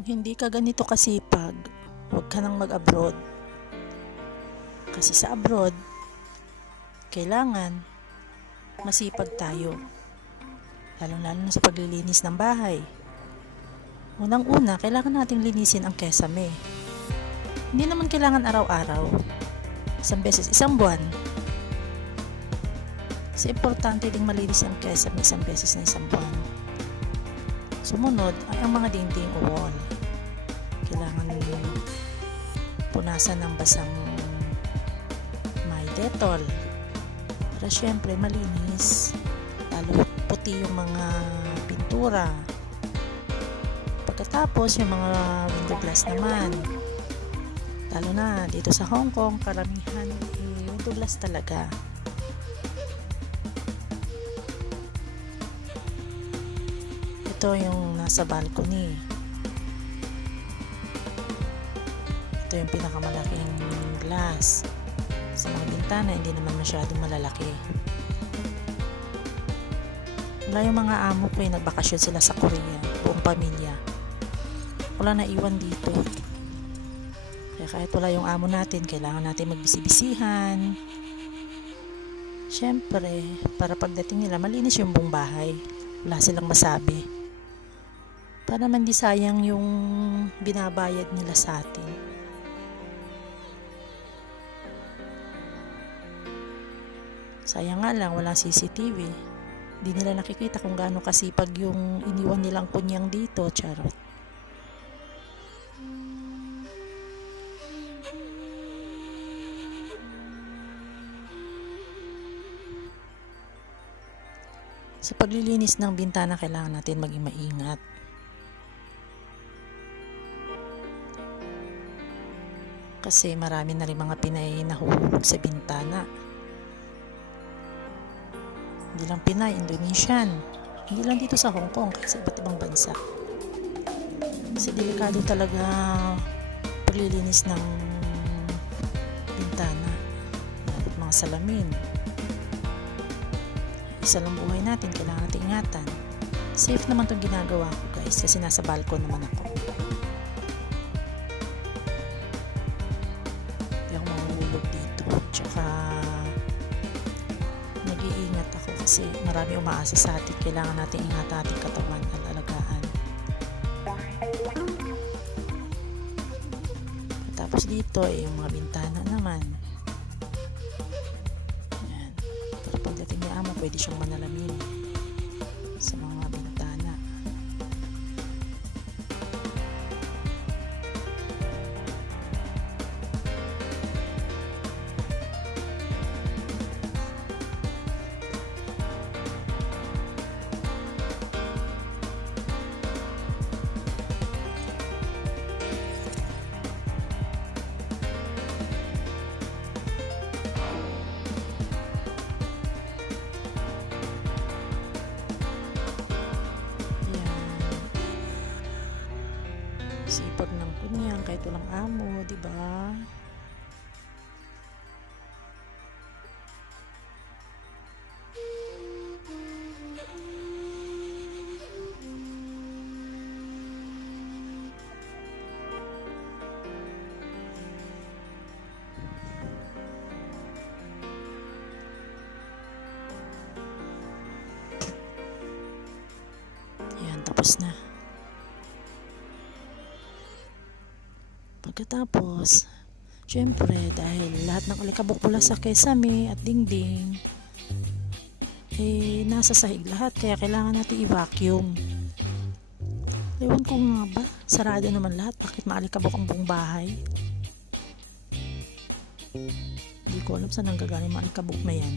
Kung hindi ka ganito kasipag, huwag ka nang mag-abroad. Kasi sa abroad, kailangan masipag tayo. Lalo-lalo na sa paglilinis ng bahay. Unang-una, kailangan nating linisin ang kesame. Hindi naman kailangan araw-araw. Isang beses, isang buwan. Kasi importante ding malinis ang kesame isang beses na isang buwan. Sumunod ay ang mga dingding o wall. Kailangan punasan ng basang may Dettol para syempre malinis. Lalo puti yung mga pintura. Pagkatapos yung mga window glass naman. Lalo na dito sa Hong Kong, karamihan window glass talaga. Ito yung nasa balcony. Ito yung pinakamalaking glass. Sa mga bintana, hindi naman masyadong malalaki. Wala yung mga amo ko nagbakasyon sila sa Korea, buong pamilya. Wala na iwan dito. Kaya kahit wala yung amo natin, kailangan natin magbisi-bisihan. Siyempre, para pagdating nila, malinis yung buong bahay. Wala silang masabi. Para naman di sayang yung binabayad nila sa atin. Sayang nga lang, walang CCTV. Di nila nakikita kung gaano kasipag yung iniwan nilang kunyang dito. Charot. Sa paglilinis ng bintana, kailangan natin maging maingat. Kasi marami na rin mga Pinay nahulog sa bintana. Hindi lang Pinay, Indonesian. Hindi lang dito sa Hong Kong, kasi iba't ibang bansa. Kasi delikado talaga paglilinis ng bintana at mga salamin. Isa lang buhay natin, kailangan natin ingatan. Safe naman itong ginagawa ko guys, kasi nasa balcony naman ako. Hindi ako mahulog dito. Tsaka nag-iingat ako kasi marami umaasa sa atin. Kailangan natin ingatan ating katawan at alagaan. Tapos dito yung mga bintana naman. Ayan. Para pagdating niya amo, pwede siyang manalamin sa mga bintana. Sipag ng kunyang kahit walang amo, di ba? Yan, tapos na. Pagkatapos, syempre dahil lahat ng alikabok mula sa kesame at dingding nasa sahig lahat, kaya kailangan natin i-vacuum. Ewan ko nga ba, sarado naman lahat, bakit maalikabok ang buong bahay? Hindi ko alam saan nanggagaling maalikabok na yan.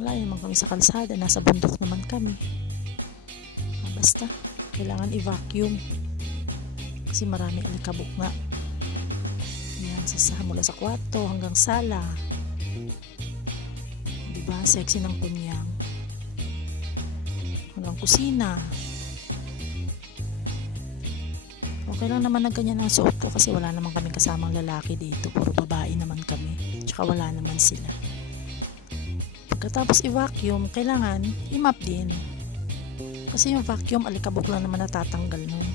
Malayo naman kami sa kalsada, nasa bundok naman kami. Basta, kailangan i-vacuum kasi marami alikabok nga. Yan, mula sa kwarto hanggang sala. Diba, sexy ng kunyang. Hanggang kusina. Okay lang naman na ganyan ang suot ko kasi wala naman kami kasamang lalaki dito. Puro babae naman kami. Tsaka wala naman sila. Pagkatapos i-vacuum, kailangan i-mop din. Kasi yung vacuum, alikabok lang naman natatanggal nun.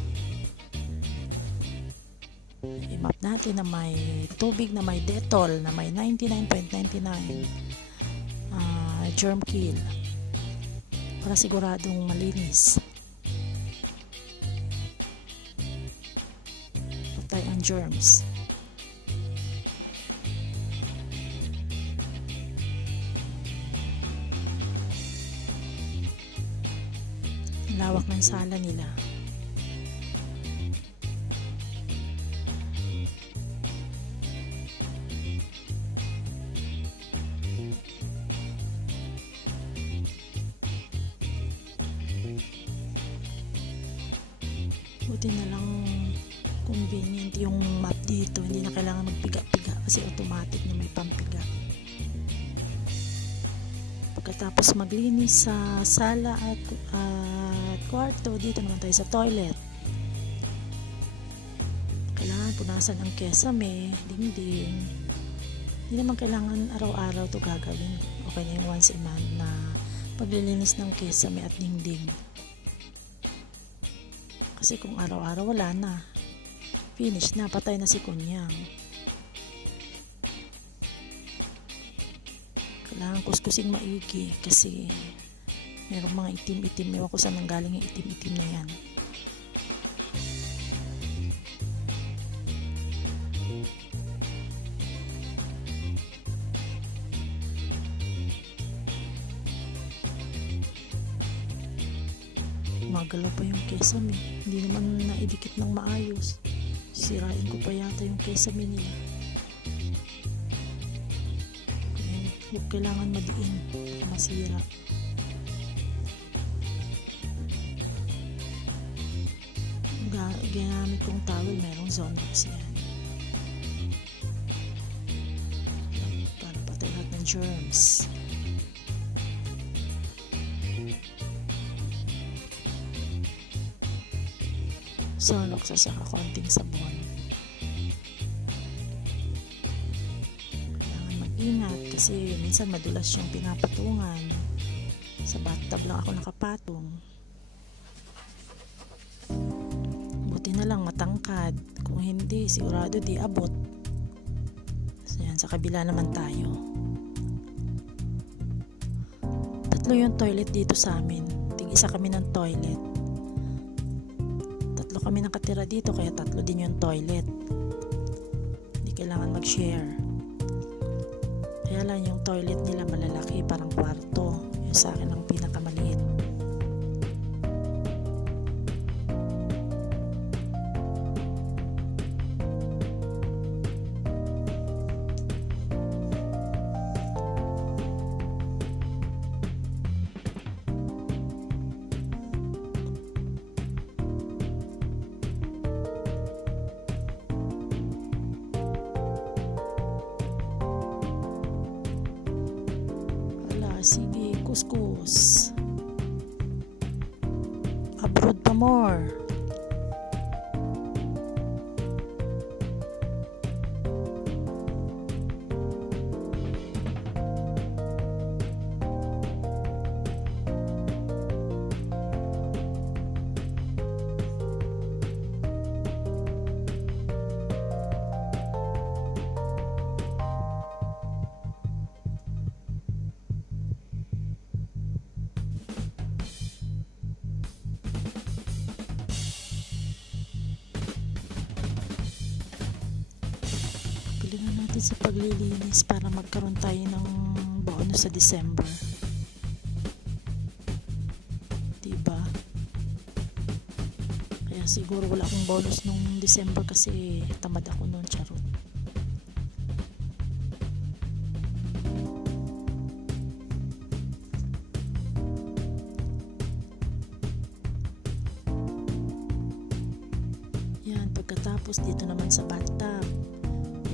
I-map natin na may tubig na may Dettol na may 99.99 germ kill para siguradong malinis. Patay ang germs. Lawak ng sala nila. Buti na lang convenient yung map dito, hindi na kailangan magpiga-piga kasi automatic na may pampiga. Pagkatapos maglinis sa sala at kwarto, dito naman tayo sa toilet. Kailangan punasan ang kesame, dingding. Hindi naman kailangan araw-araw to gagawin. Okay na yung once a month na paglilinis ng kesame at dingding. Kasi kung araw-araw wala na, finish na, patay na si kunyang. Kailangan kuskusing maigi kasi merong mga itim-itim. Ewan ko saan nanggaling yung itim-itim na yan. Magalaw pa yung kesame. Hindi naman naidikit ng maayos. Sirain ko pa yata yung kesame nila. Huwag kailangan madiin para masira. Ginamit kong towel, merong Zonrox yan. Para patay lahat ng germs. Zonrox at saka konting sabon. Kailangan mag-ingat kasi minsan madulas yung pinapatungan. Sa bathtub lang ako nakapatong. Buti na lang matangkad. Kung hindi, sigurado di abot. So yan, sa kabila naman tayo. 3 yung toilet dito sa amin. Tig-isa kami ng toilet. 3 kami nakatira dito, kaya 3 din yung toilet. Hindi kailangan mag-share. Kaya lang yung toilet nila malalaki, parang kwarto. Yung sa akin ang pinakamaliit. Sige, kuskus. Abroad pa more. Galingan natin sa paglilinis para magkaroon tayo ng bonus sa December. Diba? Kaya siguro wala akong bonus nung December kasi tamad ako noon, charot. Yan, pagkatapos dito naman sa bathtub.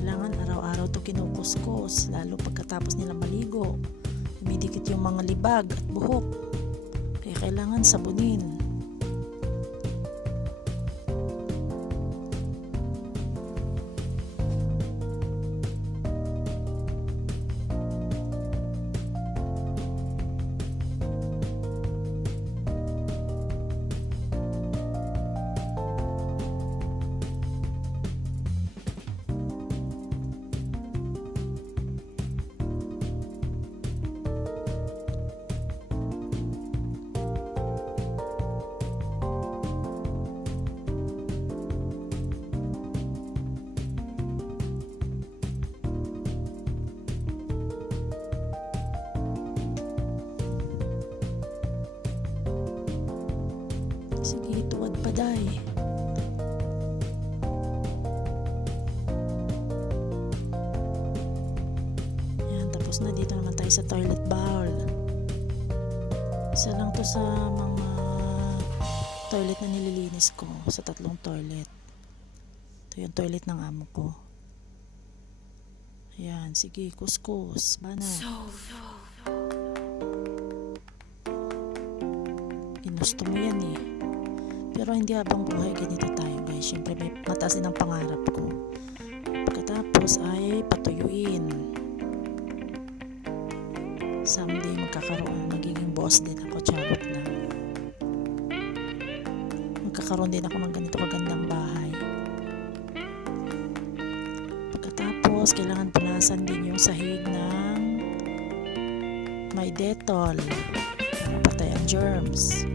Kailangan araw-araw to kinukuskus, lalo pagkatapos nila maligo. Dumidikit yung mga libag at buhok. Kaya kailangan sabunin. Sige, tuwad pa day. Yan, tapos na. Dito naman tayo sa toilet bowl. Isa lang to sa mga toilet na nililinis ko sa 3 toilet. Ito yung toilet ng amo ko. Ayan, sige, kuskus, bana. Ginusto mo yan eh. Pero hindi habang buhay ganito tayo guys. Siyempre may mataas din ang pangarap ko. Pagkatapos ay patuyuin. Someday magkakaroon, magiging boss din ako, charot lang. Magkakaroon din ako ng ganito kagandang bahay. Pagkatapos, kailangan punasan din yung sahig ng may Dettol para patay ang germs.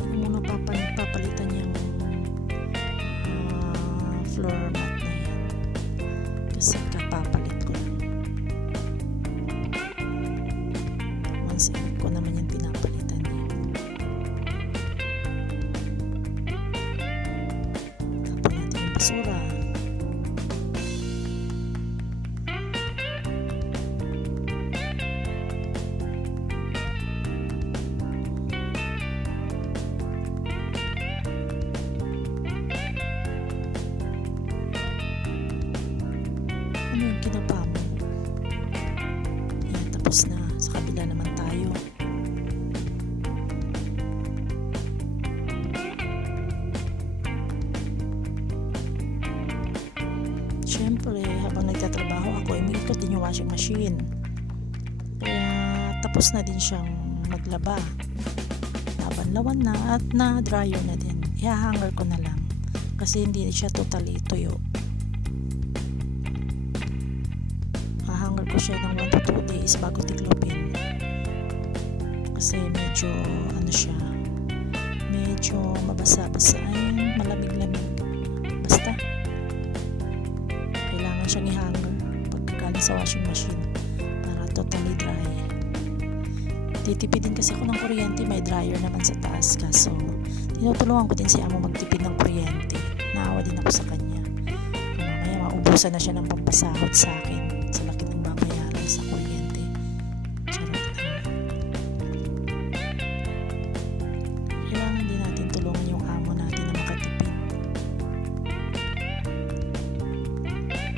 Hindi muna papalitan yung floor mat na yan kasi kapapalit ko lang. Once a week ko naman yung pinapalitan eh. Tapon natin yung basura. Ano yung kinapa mo? Yan, tapos na. Sa kabila naman tayo. Siyempre, habang nagtatrabaho ako, umiikot din yung washing machine. Kaya tapos na din siyang maglaba. Laban-lawan na at na-dryer na din. Ihahanger ko na lang. Kasi hindi siya totally tuyo. Hahanger ko siya ng 1 to 2 days bago tiklopin. Kasi medyo ano siya, medyo mabasa-basa, ay malamig-lamig. Basta kailangan siyang i-hanger pagkagaling sa washing machine para totally dry. Titipidin kasi ako ng kuryente, may dryer naman sa taas, kaso tinutulungan ko din si amo magtipid ng kuryente. Naawa din ako sa kanya. Mamaya maubusan na siya ng pampasahod sa akin sa laki ng babayaran sa kuryente. Charot lang. Kailangan din natin tulungan yung amo natin na makatipid.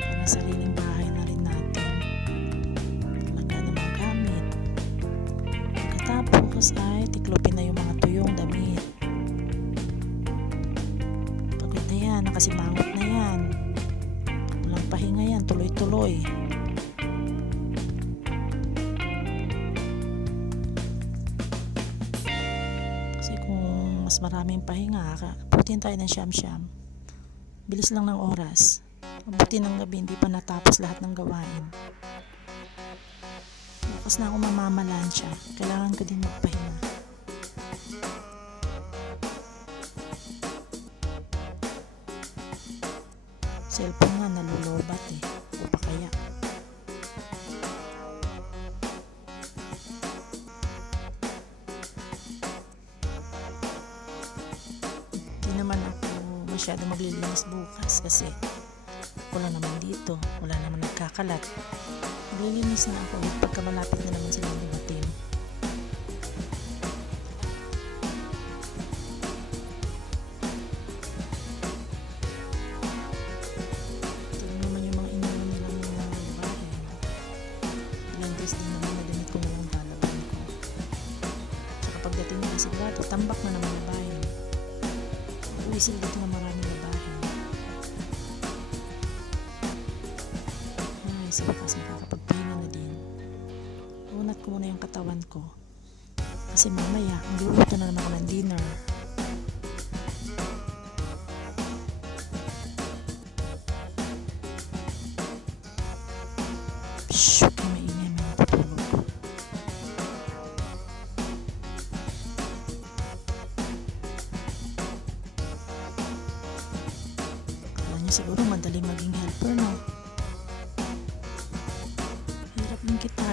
Para sariling bahay na rin natin. Talaga na mga gamit. Pagkatapos ay tiklopin na yung mga tuyong damit. Pagod na yan, nakasimangot na yan. Walang pahinga yan, tuloy-tuloy. Kasi kung mas maraming pahinga, abutin tayo ng siyam-siyam. Bilis lang ng oras. Abutin ng gabi, hindi pa natapos lahat ng gawain. Bukas na ako mamamalansya. Kailangan ko din magpahinga. Cellphone nga nalulobat eh. O pa kaya? Hindi naman ako masyado maglilinis bukas kasi wala naman dito. Wala naman nagkakalat. Maglilinis na ako pagka malapit na naman silang dumating. Pagdating na kasi dito, tambak na naman na bahay. Uwisil dito na marami na bahay. Ay, sa wakas makakapagpahinga na din. Unat ko muna yung katawan ko. Kasi mamaya, magluluto na naman ako ng dinner. Shhh! Maingay mga tutulog ko. Siguro madali maging helper, no? Hirap din kita.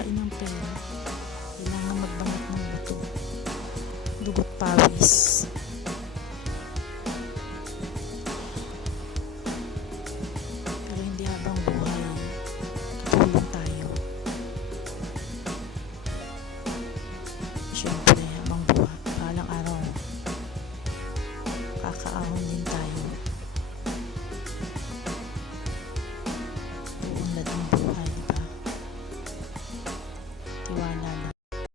Tiwala